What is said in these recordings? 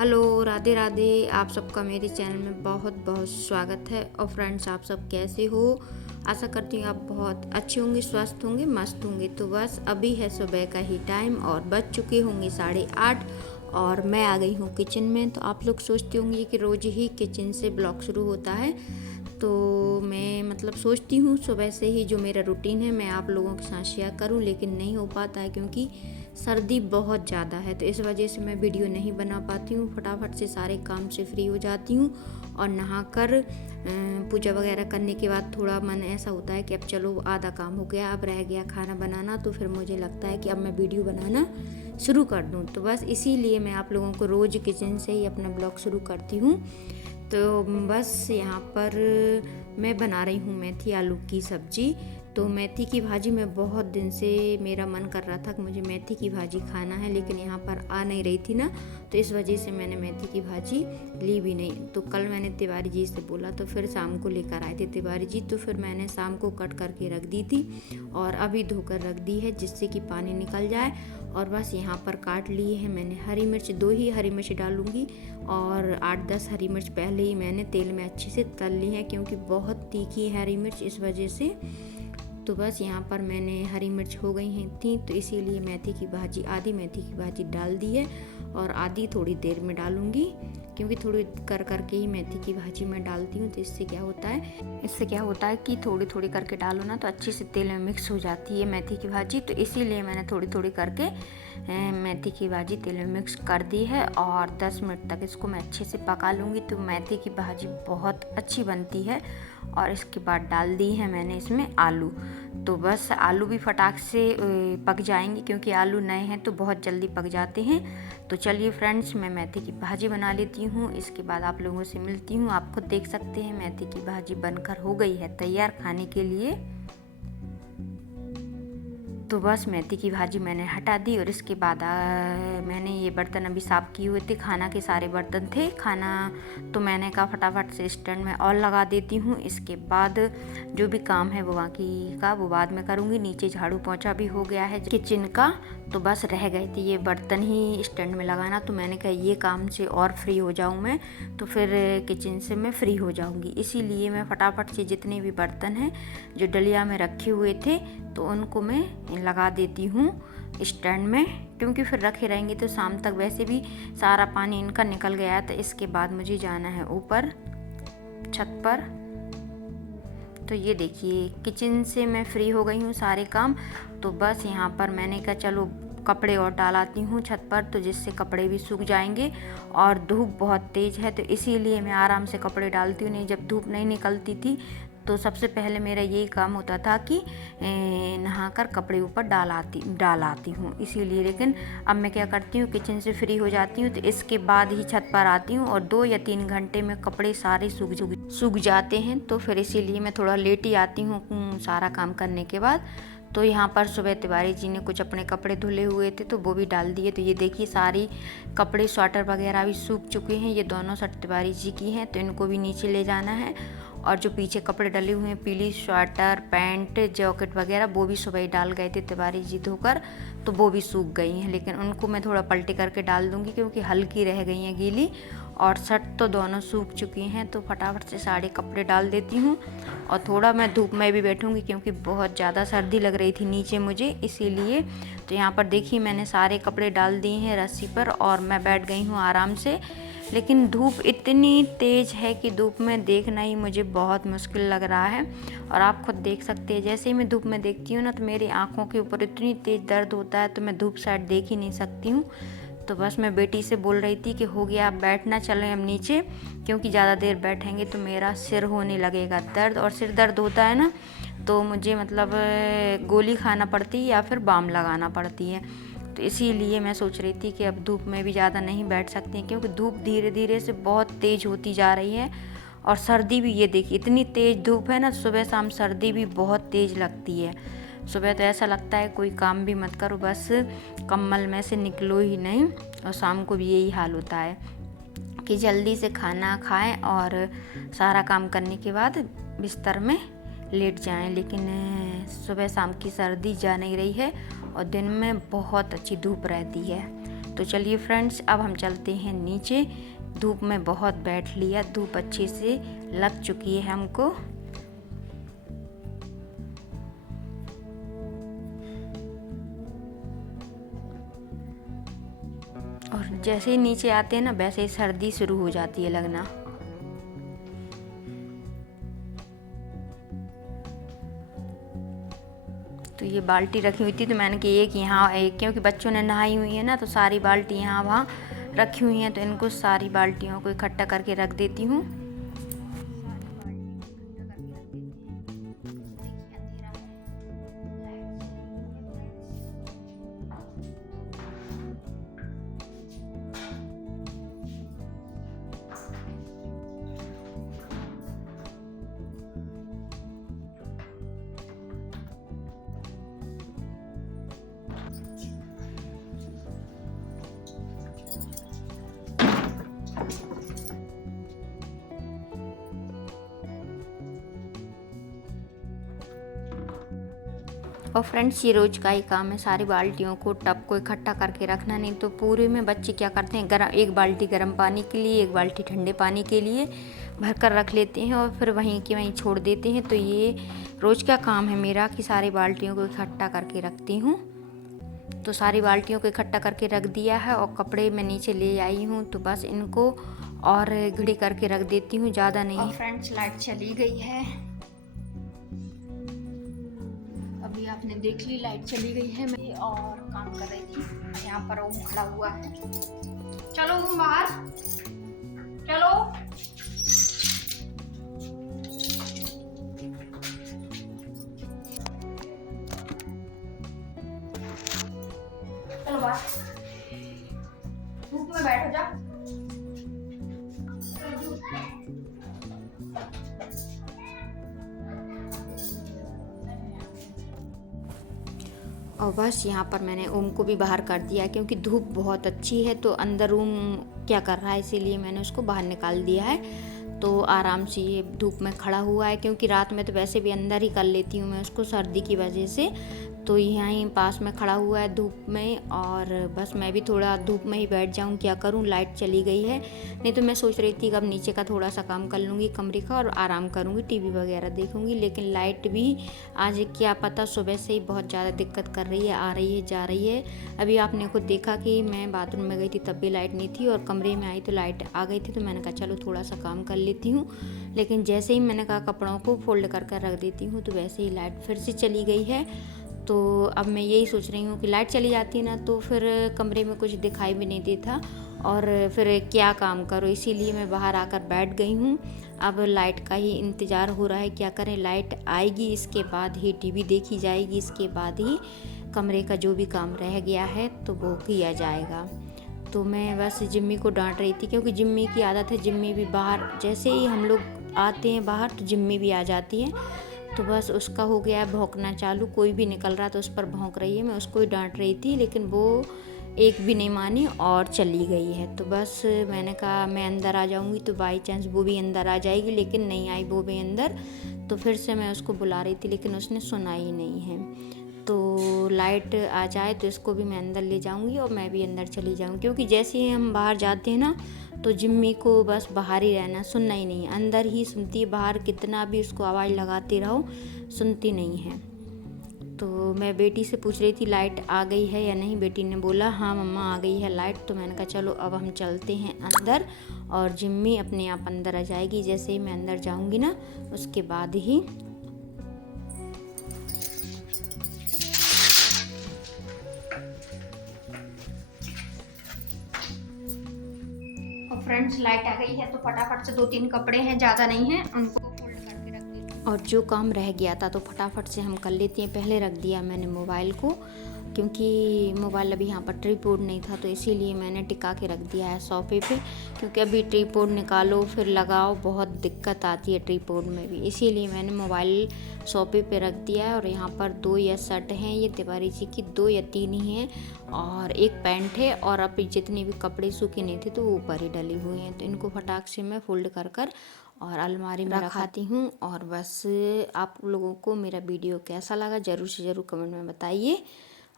Hello, Radhe Radhe. आप सबका मेरे चैनल में बहुत बहुत स्वागत है। और फ्रेंड्स, आप सब कैसे हो? आशा करती हूँ आप बहुत अच्छे होंगे, स्वस्थ होंगे, मस्त होंगे। तो बस अभी है सुबह का ही टाइम और बज चुके होंगे 8:30 और मैं आ गई हूँ किचन में। तो आप लोग सोचते होंगे कि रोज़ ही किचन से ब्लॉग शुरू होता है, तो मैं सोचती हूँ सुबह से ही जो मेरा रूटीन है मैं आप लोगों के साथ शेयर करूँ, लेकिन नहीं हो पाता है क्योंकि सर्दी बहुत ज़्यादा है। तो इस वजह से मैं वीडियो नहीं बना पाती हूँ। फटाफट से सारे काम से फ्री हो जाती हूँ और नहाकर पूजा वगैरह करने के बाद थोड़ा मन ऐसा होता है कि अब चलो आधा काम हो गया, अब रह गया खाना बनाना। तो फिर मुझे लगता है कि अब मैं वीडियो बनाना शुरू कर दूँ। तो बस इसीलिए मैं आप लोगों को रोज़ किचन से ही अपना ब्लॉग शुरू करती हूँ। तो बस यहाँ पर मैं बना रही हूँ मेथी आलू की सब्ज़ी। तो मेथी की भाजी में बहुत दिन से मेरा मन कर रहा था कि मुझे मेथी की भाजी खाना है, लेकिन यहाँ पर आ नहीं रही थी ना, तो इस वजह से मैंने मेथी की भाजी ली भी नहीं। तो कल मैंने तिवारी जी से बोला तो फिर शाम को लेकर आए थे तिवारी जी, तो फिर मैंने शाम को कट करके रख दी थी और अभी धोकर रख दी है जिससे कि पानी निकल जाए। और बस यहाँ पर काट लिए हैं मैंने हरी मिर्च, 2 ही हरी मिर्च डालूंगी और 8-10 हरी मिर्च पहले ही मैंने तेल में अच्छे से तल ली है क्योंकि बहुत तीखी है हरी मिर्च, इस वजह से। तो बस यहाँ पर मैंने हरी मिर्च हो गई हैं थी, तो इसीलिए मेथी की भाजी, आधी मेथी की भाजी डाल दी है और आधी थोड़ी देर में डालूंगी क्योंकि थोड़ी कर करके ही मेथी की भाजी मैं डालती हूँ। तो इससे क्या होता है कि थोड़ी थोड़ी करके डालो ना तो अच्छे से तेल में मिक्स हो जाती है मेथी की भाजी। तो इसीलिए मैंने थोड़ी थोड़ी करके मेथी की भाजी तेल में मिक्स कर दी है और 10 मिनट तक इसको मैं अच्छे से पका लूँगी। तो मेथी की भाजी बहुत अच्छी बनती है। और इसके बाद डाल दी है मैंने इसमें आलू। तो बस आलू भी फटाक से पक जाएंगे क्योंकि आलू नए हैं तो बहुत जल्दी पक जाते हैं। तो चलिए फ्रेंड्स, मैं मेथी की भाजी बना लेती हूँ, इसके बाद आप लोगों से मिलती हूँ। आप खुद देख सकते हैं मेथी की भाजी बनकर हो गई है तैयार खाने के लिए। तो बस मेथी की भाजी मैंने हटा दी और इसके बाद मैंने ये बर्तन अभी साफ़ किए हुए थे, खाना के सारे बर्तन थे। खाना तो मैंने कहा फटाफट से स्टैंड में और लगा देती हूँ, इसके बाद जो भी काम है वो बाकी का वो बाद में करूँगी। नीचे झाड़ू पोंछा भी हो गया है किचन का, तो बस रह गए थे ये बर्तन ही स्टैंड में लगाना। तो मैंने कहा ये काम से और फ्री हो जाऊँ मैं, तो फिर किचन से मैं फ्री हो जाऊँगी। इसीलिए मैं फटाफट से जितने भी बर्तन हैं जो डलिया में रखे हुए थे तो उनको मैं लगा देती हूँ स्टैंड में, क्योंकि फिर रखे रहेंगे तो शाम तक वैसे भी सारा पानी इनका निकल गया है। तो इसके बाद मुझे जाना है ऊपर छत पर। तो ये देखिए किचन से मैं फ्री हो गई हूँ सारे काम। तो बस यहाँ पर मैंने कहा चलो कपड़े और डालाती हूँ छत पर, तो जिससे कपड़े भी सूख जाएंगे। और धूप बहुत तेज़ है तो इसीलिए मैं आराम से कपड़े डालती हूँ। नहीं, जब धूप नहीं निकलती थी तो सबसे पहले मेरा यही काम होता था कि नहाकर कपड़े ऊपर डाल आती हूँ इसीलिए। लेकिन अब मैं क्या करती हूँ, किचन से फ्री हो जाती हूँ तो इसके बाद ही छत पर आती हूँ और 2 या 3 घंटे में कपड़े सारे सूख जाते हैं। तो फिर इसीलिए मैं थोड़ा लेट ही आती हूँ सारा काम करने के बाद। तो यहाँ पर सुबह तिवारी जी ने कुछ अपने कपड़े धुले हुए थे तो वो भी डाल दिए। तो ये देखिए सारी कपड़े स्वेटर वगैरह भी सूख चुके हैं। ये दोनों शर्ट तिवारी जी की हैं तो इनको भी नीचे ले जाना है। और जो पीछे कपड़े डले हुए हैं, पीली स्वेटर, पैंट, जैकेट वगैरह, वो भी सुबह ही डाल गए थे तिवारी जी धोकर, तो वो भी सूख गई हैं। लेकिन उनको मैं थोड़ा पलटे करके डाल दूँगी क्योंकि हल्की रह गई हैं गीली। और शर्ट तो दोनों सूख चुकी हैं। तो फटाफट से सारे कपड़े डाल देती हूँ और थोड़ा मैं धूप में भी बैठूँगी क्योंकि बहुत ज़्यादा सर्दी लग रही थी नीचे मुझे, इसीलिए। तो यहाँ पर देखिए मैंने सारे कपड़े डाल दिए हैं रस्सी पर और मैं बैठ गई हूँ आराम से। लेकिन धूप इतनी तेज़ है कि धूप में देखना ही मुझे बहुत मुश्किल लग रहा है। और आप खुद देख सकते हैं, जैसे ही मैं धूप में देखती हूँ ना तो मेरी आँखों के ऊपर इतनी तेज़ दर्द होता है तो मैं धूप साइड देख ही नहीं सकती हूँ। तो बस मैं बेटी से बोल रही थी कि हो गया आप बैठना, चलें हम नीचे, क्योंकि ज़्यादा देर बैठेंगे तो मेरा सिर होने लगेगा दर्द। और सिर दर्द होता है ना तो मुझे गोली खाना पड़ती है या फिर बाम लगाना पड़ती है। तो इसीलिए मैं सोच रही थी कि अब धूप में भी ज़्यादा नहीं बैठ सकती क्योंकि धूप धीरे धीरे से बहुत तेज़ होती जा रही है और सर्दी भी, ये देखिए इतनी तेज़ धूप है ना, सुबह शाम सर्दी भी बहुत तेज़ लगती है। सुबह तो ऐसा लगता है कोई काम भी मत करो, बस कंबल में से निकलो ही नहीं। और शाम को भी यही हाल होता है कि जल्दी से खाना खाएं और सारा काम करने के बाद बिस्तर में लेट जाएं। लेकिन सुबह शाम की सर्दी जा नहीं रही है और दिन में बहुत अच्छी धूप रहती है। तो चलिए फ्रेंड्स, अब हम चलते हैं नीचे। धूप में बहुत बैठ लिया, धूप अच्छे से लग चुकी है हमको। और जैसे ही नीचे आते हैं ना, वैसे ही सर्दी शुरू हो जाती है लगना। तो ये बाल्टी रखी हुई थी, तो मैंने कि एक यहाँ एक, क्योंकि बच्चों ने नहाई हुई है ना, तो सारी बाल्टी यहाँ वहाँ रखी हुई हैं, तो इनको सारी बाल्टियों को इकट्ठा करके रख देती हूँ। और फ्रेंड्स, ये रोज़ का ही काम है, सारी बाल्टियों को टब को इकट्ठा करके रखना। नहीं तो पूरे में बच्चे क्या करते हैं, एक बाल्टी गर्म पानी के लिए, एक बाल्टी ठंडे पानी के लिए भर कर रख लेते हैं और फिर वहीं के वहीं छोड़ देते हैं। तो ये रोज़ का काम है मेरा कि सारी बाल्टियों को इकट्ठा करके रखती हूँ। तो सारी बाल्टियों को इकट्ठा करके रख दिया है और कपड़े मैं नीचे ले आई हूँ, तो बस इनको और घड़ी करके रख देती हूँ, ज़्यादा नहीं। और फ्रेंड्स, लाइट चली गई है, अभी आपने देख ली लाइट चली गई है। मैं और काम कर रही थी, यहाँ पर ओम खड़ा हुआ है। चलो ओम बाहर चलो। चलो बाहर, धूप में बैठो जा। और बस यहाँ पर मैंने ओम को भी बाहर कर दिया, क्योंकि धूप बहुत अच्छी है, तो अंदर ओम क्या कर रहा है, इसीलिए मैंने उसको बाहर निकाल दिया है। तो आराम से ये धूप में खड़ा हुआ है, क्योंकि रात में तो वैसे भी अंदर ही कर लेती हूँ मैं उसको सर्दी की वजह से। तो यहीं पास में खड़ा हुआ है धूप में, और बस मैं भी थोड़ा धूप में ही बैठ जाऊँ, क्या करूँ, लाइट चली गई है। नहीं तो मैं सोच रही थी कि अब नीचे का थोड़ा सा काम कर लूँगी कमरे का और आराम करूँगी, टीवी वगैरह देखूँगी। लेकिन लाइट भी आज क्या पता सुबह से ही बहुत ज़्यादा दिक्कत कर रही है, आ रही है जा रही है। अभी आपने खुद देखा कि मैं बाथरूम में गई थी तब भी लाइट नहीं थी, और कमरे में आई तो लाइट आ गई थी। तो मैंने कहा चलो थोड़ा सा काम कर लेती हूँ, लेकिन जैसे ही मैंने कहा कपड़ों को फोल्ड कर कर रख देती हूँ, तो वैसे ही लाइट फिर से चली गई है। तो अब मैं यही सोच रही हूँ कि लाइट चली जाती ना, तो फिर कमरे में कुछ दिखाई भी नहीं देता और फिर क्या काम करो, इसीलिए मैं बाहर आकर बैठ गई हूँ। अब लाइट का ही इंतज़ार हो रहा है, क्या करें, लाइट आएगी इसके बाद ही टीवी देखी जाएगी, इसके बाद ही कमरे का जो भी काम रह गया है तो वो किया जाएगा। तो मैं बस जिम्मी को डांट रही थी, क्योंकि जिम्मी की आदत है, जिम्मी भी बाहर जैसे ही हम लोग आते हैं बाहर तो जिम्मी भी आ जाती है। तो बस उसका हो गया है भौंकना चालू, कोई भी निकल रहा तो उस पर भौंक रही है। मैं उसको ही डांट रही थी, लेकिन वो एक भी नहीं मानी और चली गई है। तो बस मैंने कहा मैं अंदर आ जाऊंगी, तो बाई चांस वो भी अंदर आ जाएगी, लेकिन नहीं आई वो भी अंदर। तो फिर से मैं उसको बुला रही थी, लेकिन उसने सुना ही नहीं है। तो लाइट आ जाए तो इसको भी मैं अंदर ले जाऊंगी और मैं भी अंदर चली जाऊंगी, क्योंकि जैसे ही हम बाहर जाते हैं ना, तो जिम्मी को बस बाहर ही रहना, सुनना ही नहीं, अंदर ही सुनती है, बाहर कितना भी उसको आवाज़ लगाते रहो सुनती नहीं है। तो मैं बेटी से पूछ रही थी लाइट आ गई है या नहीं, बेटी ने बोला हाँ मम्मा आ गई है लाइट। तो मैंने कहा चलो अब हम चलते हैं अंदर, और जिम्मी अपने आप अंदर आ जाएगी। जैसे ही मैं अंदर जाऊंगी ना, उसके बाद ही फ्रेंड्स लाइट आ गई है, तो फटाफट से 2-3 कपड़े हैं, ज़्यादा नहीं है, उनको फोल्ड करके रख लेते हैं। और जो काम रह गया था तो फटाफट से हम कर लेते हैं। पहले रख दिया मैंने मोबाइल को, क्योंकि मोबाइल अभी यहाँ पर ट्राइपॉड नहीं था, तो इसीलिए मैंने टिका के रख दिया है सोफे पे, क्योंकि अभी ट्राइपॉड निकालो फिर लगाओ, बहुत दिक्कत आती है ट्राइपॉड में भी। इसीलिए मैंने मोबाइल सोफे पे रख दिया है। और यहाँ पर 2 या शर्ट हैं, ये तिवारी जी की 2 या 3 ही हैं, और एक पैंट है, और अब जितने भी कपड़े सूखे नहीं थे तो वो ऊपर ही डले हुए हैं। तो इनको फटाक से मैं फोल्ड कर कर और अलमारी में रखाती हूँ। और बस आप लोगों को मेरा वीडियो कैसा लगा ज़रूर से ज़रूर कमेंट में बताइए।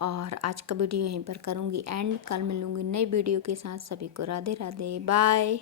और आज का वीडियो यहीं पर करूँगी एंड। कल मिलूँगी नई वीडियो के साथ। सभी को राधे राधे, बाय।